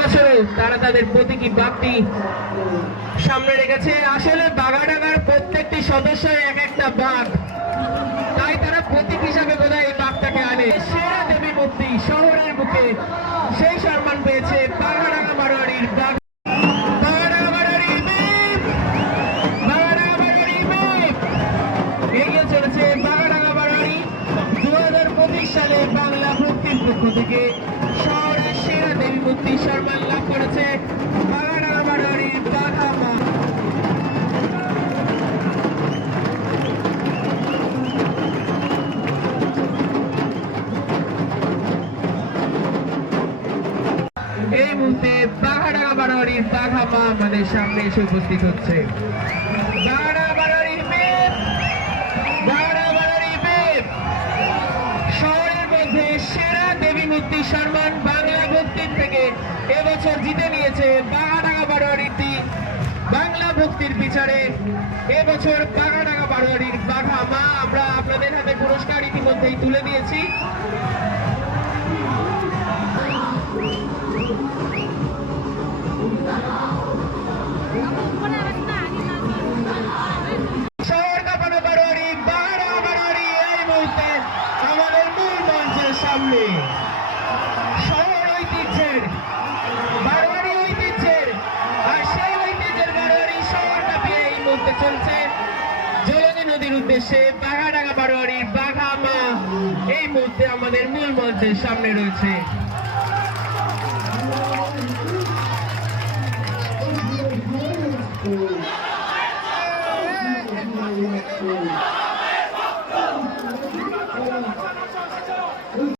বছরে তারা তাদের প্রতীকী বাঘটি সামনে রেখেছে। আসলে বাঘাডাঙ্গার প্রত্যেকটি সদস্য এক একটা বাঘ, তাই তারা প্রতীক হিসাবে বোধহয় এই বাঘটাকে আনে। সেরা দেবী মূর্তি শহরের বুকে সেই সম্মান পেয়েছে বাঘাডাঙ্গা বারোয়ারির বাঘ। এগিয়ে চলেছে বাঘাডাঙ্গা বারোয়ারি। 2025 সালে বাংলা ভক্তির পক্ষ থেকে শহরের সেরা দেবী মূর্তি সম্মান লাভ করেছে বাঘাডাঙ্গা বারোয়ারির বাঘা মা। এই মুহূর্তে বাঘাডাঙ্গা বারোয়ারির বাঘা মা আমাদের সামনে এসে উপস্থিত হচ্ছে। বাঘাডাঙ্গা বারোয়ারির মেয়ে, বাঘাডাঙ্গা বারোয়ারির মেয়ে শহরের মধ্যে সেরা দেবী মূর্তি সম্মান বাংলা ভক্তির থেকে এবছর জিতে নিয়েছে বাঘাডাঙ্গা বারোয়ারিটি। বাংলা ভক্তির বিচারে এবছর বাঘাডাঙ্গা বারোয়ারির বাঘা মা আমরা আপনাদের হাতে পুরস্কার ইতিমধ্যেই তুলে দিয়েছি। শহর কাঁপানো বারোয়ারি বাঘাডাঙ্গা বারোয়ারি এই মুহূর্তে আমাদের মূল মঞ্চের সামনে। শহর ঐতিহ্যের বারোয়ারি ঐতিহ্যের আর সেই ঐতিহ্যের বারোয়ারি শহর কাঁপিয়ে এই মুহূর্তে চলছে জলনী নদীর উদ্দেশ্যে বাঘাডাঙ্গা বারোয়ারির বাঘা মা এই মুহূর্তে আমাদের মূল মঞ্চের সামনে রয়েছে। Thank you.